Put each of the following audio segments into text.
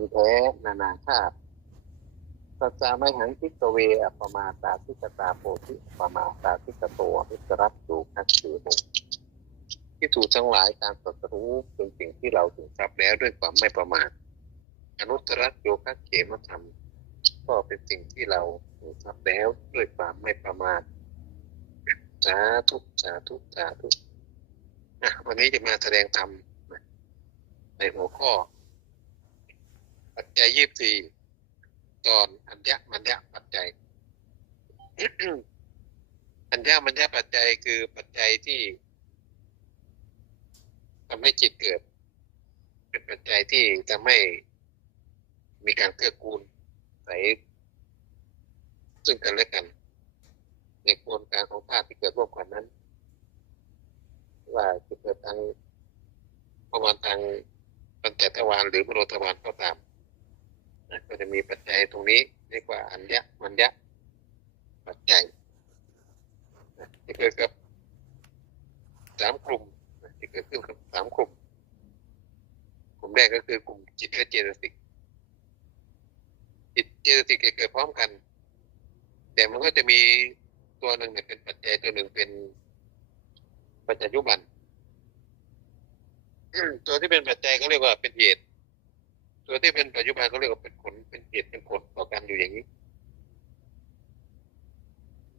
ำแท้นานาชาติสัจจาไม่หังคิกเวอัปมาตาทิกตาโพธิอปมาตาทิกโตอมิสรัตสูคัสสีมุที่ถูกทั้งหลายการตรัสรู้เป็นสิ่งที่เราถึงทราบแล้วด้วยความไม่ประมาทอนุตตรโยคะเขมธรรม ก็เป็นสิ่งที่เราถึงทราบแล้วด้วยความไม่ประมาทสาธุสาธุสาธุวันนี้จะมาแสดงธรรมในหัวข้อ ปัจจัยยี่สิบสี่ตอนอัญญมัญญปัจจัยอัญญมัญญปัจจัยคือปัจจัยที่ทำให้จิตเกิด เป็นปัจจัยที่ทำให้มีการเกื้อกูลใส่ซึ่งกันและกัน ในกระบวนการของธาตุที่เกิดร่วมกันนั้น ว่าจะเกิดทางประมาณทางปัญจทวารหรือมโนทวารก็ตาม นะก็จะมีปัจจัยตรงนี้เรียกว่าอัญญมัญญปัจจัยนะที่เกิดกับสามกลุ่มที่เกิดขึ้นกับสามกลุ่ม กลุ่มแรกก็คือกลุ่มจิตและเจตสิกจิตเจตสิกเกิดพร้อมกัน แต่มันก็จะมีตัวหนึ่งเนี่ยเป็นปัจจัยตัวหนึ่งเป็นปัจจัยยุบันตัวที่เป็นปัจจัยเขาเรียกว่าเป็นเหตุ ตัวที่เป็นปัจจุบันเขาเรียกว่าเป็นผลเป็นเหตุเป็นผลต่อกันอยู่อย่างนี้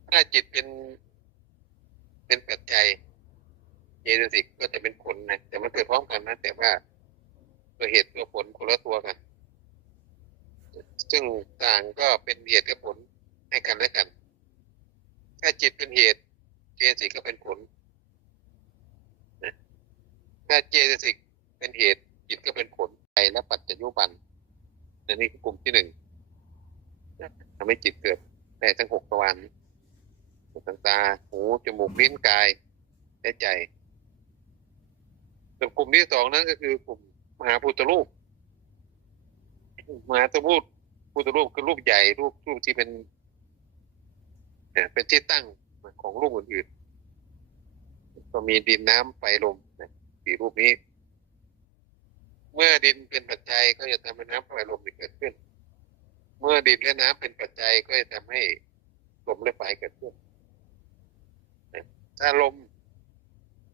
ถ้าจิตเป็น เป็นปัจจัยเจตสิกก็จะเป็นผลนะแต่มันเกิดพร้อมกันนะแต่ว่าตัวเหตุตัวผลคนละตัวกัน ซึ่งต่างก็เป็นเหตุกับผลให้กันและกัน ถ้าจิตเป็นเหตุ เจตสิกก็เป็นผลถ้าเจตสิกเป็นเหตุจิตก็เป็นผล ไปและปัจจยุบันอันนี้คือกลุ่มที่หนึ่งทำให้จิตเกิดในทั้งหกตะวันทางตาหู จมูก ลิ้น กาย และใจ ส่วนกลุ่มที่สองนั้นก็คือกลุ่มมหาพุทธรูป มหาพุทธรูปพุทธรูปคือรูปใหญ่ รูปรูปที่เป็นเป็นที่ตั้งของรูปอื่นๆ ก็มีดินน้ำไฟลมสี่รูปนี้ เมื่อดินเป็นปัจจัยก็จะทำให้น้ำไฟลมเกิดขึ้น เมื่อดินและน้ำเป็นปัจจัยก็จะทำให้ลมและไฟเกิดขึ้น ถ้าลม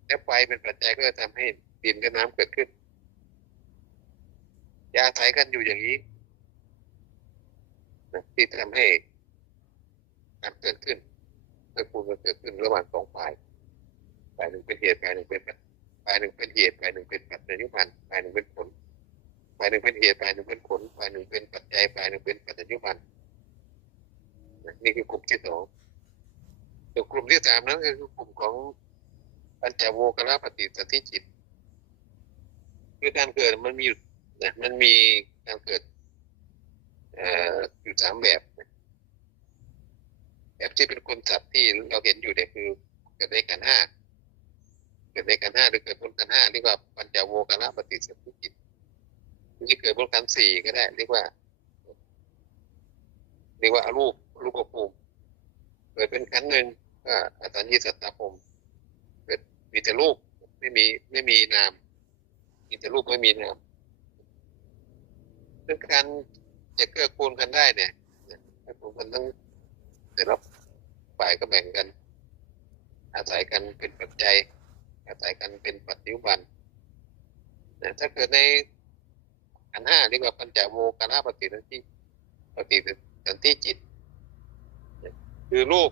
และไฟเป็นปัจจัยก็จะทำให้ดินและน้ำเกิดขึ้นจะอาศัยกันอยู่อย่างนี้ที่ทำให้การเกิดขึ้นเกิดปูนเกิดขึ้นระหว่างสองฝ่ายฝ่ายหนึ่งเป็นเหตุฝ่ายหนึ่งเป็นปัจฝ่ายหนึ่งเป็นเหตุฝ่ายหนึ่งเป็นปัจจัยยุพันฝ่ายหนึ่งเป็นผ ฝ่ายหนึ่งเป็นเหตุฝ่ายหนึ่งเป็นผลฝ่ายหนึ่งเป็นปัจจัยฝ่ายหนึ่งเป็นปัจจัยยุพันนี่คือกลุ่มที่สองส่วนกลุ่มที่สามนั้นก็คือกลุ่มของปัญจโวกรปฏิสนธิจิต คือการเกิดมันมีอยู่นะมันมีการเกิดอยู่สามแบบ แบบที่เป็นคนสัตว์ที่เราเห็นอยู่เนี่ยคือเกิดในขันห้าเกิดในขันห้าหรือเกิดบนขันห้าเรียกว่าปัญจโวการปฏิสัมพิจิต ที่เกิดบนขันสี่ก็ได้ เรียกว่า เรียกว่ารูปรูปภูมิเกิดเป็นขันหนึ่งก็อาตัญญิสัตตภูมิเกิดมีแต่รูปไม่มีไม่มีนาม มีแต่รูปไม่มีนามซึ่งการจะเกื้อกูลกันได้เนี่ยเกื้อกูลกันทั้งแต่ละฝ่ายก็แบ่งกัน อาศัยกันเป็นปัจจัย อาศัยกันเป็นปัจจุบันถ้าเกิดใน ขันห้าเรียกว่าปัญจโวการปฏิสันธิปฏิสันธิจิต คือรูป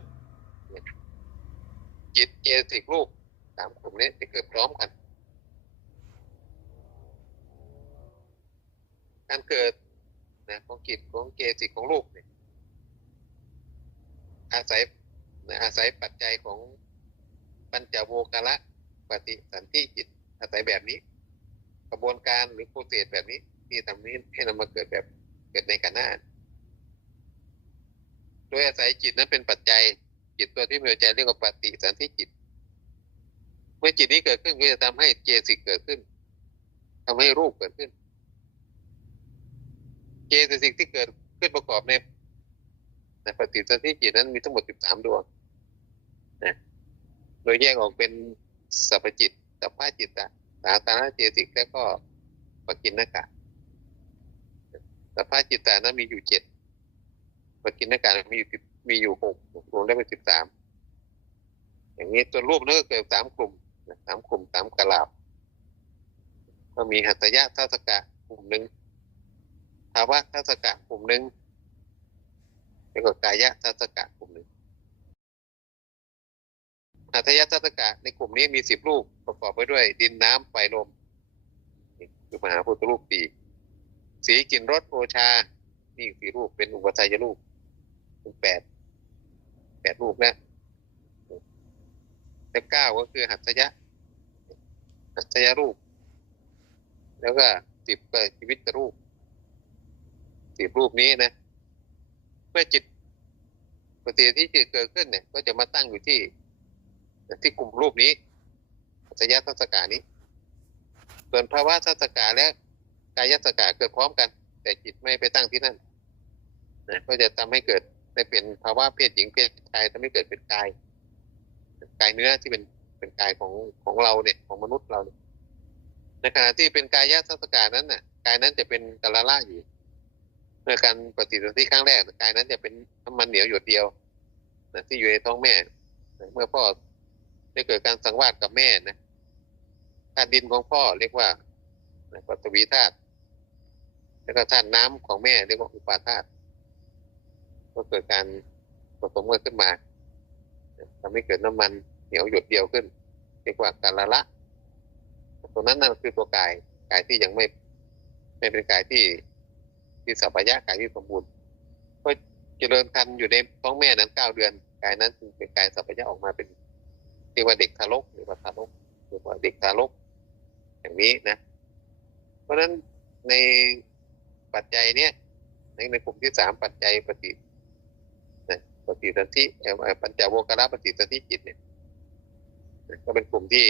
จิตเจสิกรูปสามกลุ่มนี้จะเกิดพร้อมกัน การเกิดนะของจิตของเจสิกของรูปเนี่ยอาศัยนะอาศัยปัจจัยของปัญจโวการะปฏิสันธิจิตอาศัยแบบนี้ กระบวนการหรือโปรเซสแบบนี้ ที่ทำให้ให้นำมาเกิดแบบเกิดในกันหน้าโดยอาศัยจิตนั้นเป็นปัจจัยจิตตัวที่มีปัจจัยเรียกว่าปฏิสันธิจิต เมื่อจิตนี้เกิดขึ้นก็จะทำให้เจสิกเกิดขึ้นทำให้รูปเกิดขึ้น เจสิกที่เกิดขึ้นประกอบในในปฏิสันธิจิตนั้นมีทั้งหมด13ดวงนะโดยแยกออกเป็นสัพพจิตสัพพะจิตตาตานาเจสิกและก็ปกินนกะ สภาพจิตตานั้นมีอยู่เจ็ดปกินนาการมีอยู่มีอยู่หกรวมได้เป็นสิบสามอย่างนี้ตัวรูปนั่นก็เกิดสามกลุ่มสามกลุ่มสามกลาบก็มีหัตถยะทัศกะกลุ่มหนึ่งภาวะทัศกะกลุ่มหนึ่งแล้วก็กายะทัศกะกลุ่มหนึ่งหัตถยะทัศกะในกลุ่มนี้มีสิบรูปประกอบไปด้วย ดินน้ำไฟลมคือมหาพุทธรูปสี่ สีกลิ่นรสโอชา นี่สี่รูปเป็นอุปทายรูปเป็นแปดแปดรูปนะและเก้าก็คือหัตถยะหัตถยรูป แล้วก็สิบก็ชีวิตรูปสิบรูปนี้นะเมื่อจิตปฏิที่จิตเกิดขึ้นเนี่ย ก็จะมาตั้งอยู่ที่ ที่กลุ่มรูปนี้สัญญาทัศกานี้ ส่วนภาวะทัศกาและ กายทัศกาเกิดพร้อมกัน แต่จิตไม่ไปตั้งที่นั่นนะก็จะทำให้เกิดได้เป็นภาวะเพศหญิงเพศชายทำให้เกิดเป็นกายกายเนื้อที่เป็นเป็นกายของของเราเนี่ยของมนุษย์เราเนี่ยในขณะที่เป็นกายทัศกานั้นน่ะกายนั้นจะเป็นกะละละอยู่เมื่อการปฏิสนธิครั้งแรกกายนั้นจะเป็นน้ำมันเหนียวหยดเดียวนะที่อยู่ในท้องแม่นะเมื่อพ่อได้เกิดการสังวาสกับแม่นะธาตุดินของพ่อเรียกว่านะปฐวีธาตุ แล้วก็ธาตุน้ำของแม่เรียกว่าอุปาธาตุก็เกิดการผสมกันขึ้นมานะทำให้เกิดน้ำมันเหนียวหยดเดียวขึ้นเรียกว่ากะละละตัวนั้นนั่นคือตัวกายกายที่ยังไม่ไม่เป็นกายที่ที่สัพพยะกายที่สมบูรณ์ก็เจริญพันธุ์อยู่ในท้องแม่นั้นเก้าเดือนกายนั้นจึงเป็นกายสัพพยะออกมาเป็นเรียกว่าเด็กทารกหรือว่าทารกเรียกว่าเด็กทารกอย่างนี้นะ เพราะฉะนั้นใน ปัจจัยเนี้ยในในกลุ่มที่สามปัจจัยปฏินะปฏิสันธิปัญจโวการะปฏิสันธิจิตเนี่ยก็เป็นกลุ่มที่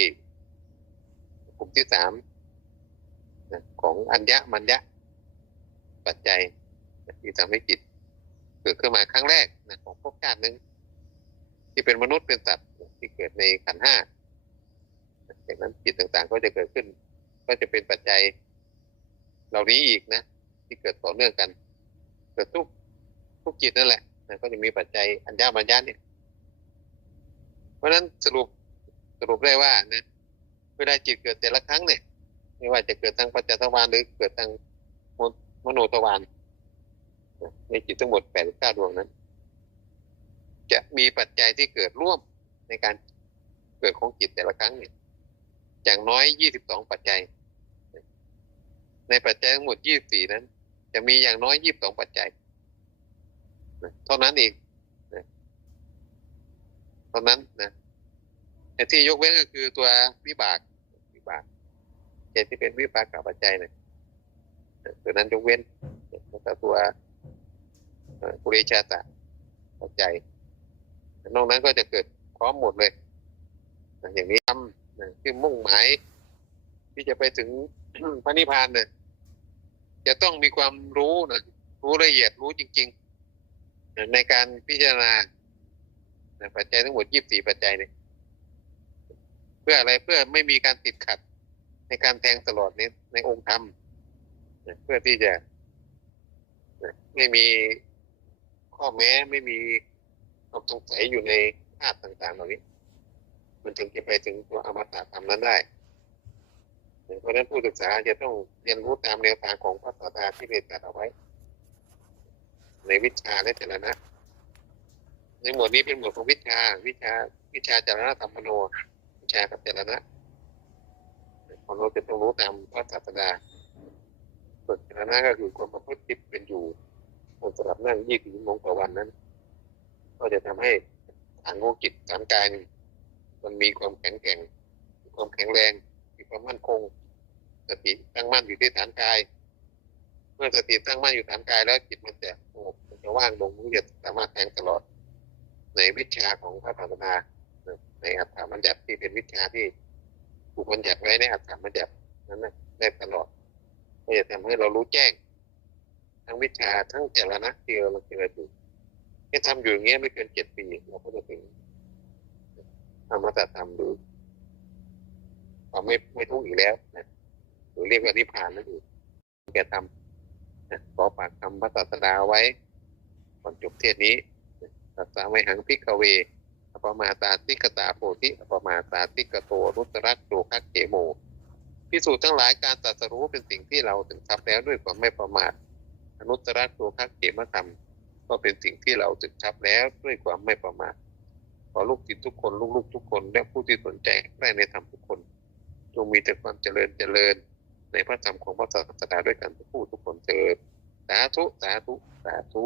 กลุ่มที่สามของอัญญะมัญญะ ปัจจัยที่ทำให้จิตเกิดขึ้นมาครั้งแรกนะของภพชาติหนึ่งที่เป็นมนุษย์เป็นสัตว์ที่เกิดในขันห้าจากนั้นจิตต่างๆ ก็จะเกิดขึ้น ก็จะเป็นปัจจัยเหล่านี้อีกนะ ที่เกิดต่อเนื่องกัน เกิดทุกทุกจิตนั่นแหละนะก็จะมีปัจจัยอัญญะมัญญะเนี่ย เพราะฉะนั้นสรุปสรุปได้ว่านะเวลาจิตเกิดแต่ละครั้งเนี่ย ไม่ว่าจะเกิดทางปัจจทวารหรือเกิดทางมโนทวารในจิตทั้งหมดแปดเก้าดวงนั้น จะมีปัจจัยที่เกิดร่วมในการเกิดของจิตแต่ละครั้งเนี่ยอย่างน้อยยี่สิบสองปัจจัย ในปัจจัยทั้งหมดยี่สี่นั้น จะมีอย่างน้อยยี่สิบสองปัจจัยเท่านั้นเองเท่านั้นนะแต่ที่ยกเว้นก็คือตัววิบากวิบากเหตุที่เป็นวิบากกับปัจจัยเนี่ยตัวนั้นยกเว้นแล้วก็ตัวปุริชาตะปัจจัยนอกนั้นก็จะเกิดพร้อมหมดเลยอย่างนี้ทำที่มุ่งหมายที่จะไปถึงพระนิพพานเนี่ย จะต้องมีความรู้นะรู้ละเอียดรู้จริง ๆ ในการพิจารณาปัจจัยทั้งหมดยี่สิบสี่ปัจจัยเนี่ยเพื่ออะไรเพื่อไม่มีการติดขัด ในการแทงตลอดในในองค์ธรรมเพื่อที่จะไม่มีข้อแม้ไม่มีความสงสัยอยู่ในธาตุต่างๆเหล่านี้ มันถึงจะไปถึงตัวอมตะธรรมนั้นได้ เพราะฉะนั้นผู้ศึกษาจะต้องเรียนรู้ตามแนวทางของพระสดาที่ได้ตรัสเอาไว้ ในวิชาและแต่ละในหมวดนี้เป็นหมวดของวิชา วิชา วิชาจารณะธรรมโน วิชากับแต่ละนะของเราจะต้องรู้ตามพระศาสดาส่วนจารณะก็คือความประพฤติเป็นอยู่คนสำหรับนั่งยี่สิบชั่วโมงต่อวันนั้น ก็จะทำให้ฐานของจิตฐานกายมันมีความแข็งแกร่งมีความแข็งแรง มีความมั่นคง สติตั้งมั่นอยู่ที่ฐานกาย เมื่อสติตั้งมั่นอยู่ฐานกายแล้วจิตมันจะสงบมันจะว่างลงมันจะสามารถแทงตลอด ในวิชาของพระศาสนาในอัตถาบัญญัติที่เป็นวิชาที่ถูกบัญญัติไว้ในอัตถาบัญญัตินั้นนะได้ตลอดก็จะทำให้เรารู้แจ้ง ทั้งวิชาทั้งเจรณะที่เราเจริญอยู่แค่ทำอยู่อย่างเงี้ยไม่เกินเจ็ดปีเราก็จะถึงธรรมะธรรมดู ความไม่ไม่ทุกข์อีกแล้วนะหรือเรียกว่านิพพานนั่นเองแกทนะขอฝากคำพระศาสดาไว้ก่อนจบเทศนี้ตัสสะไมหังพิกเวอปมาตาติกตาโพธิอปมาตาติกโตรุตรักโจคักเขโมพิสูจน์ทั้งหลายการตรัสรู้เป็นสิ่งที่เราถึงทำแล้วด้วยความไม่ประมาทอนุตรักโจคักเขมธรรมก็เป็นสิ่งที่เราถึงทับแล้วด้วยความไม่ประมาทขอลูกจิตทุกคนลูกๆทุกคน และผู้ที่สนใจได้ในธรรมทุกคน จงมีแต่ความเจริญเจริญ ในพระธรรมของพระศาสดาด้วยกันทุกผู้ทุกคนเถิดสาธุสาธุสาธุ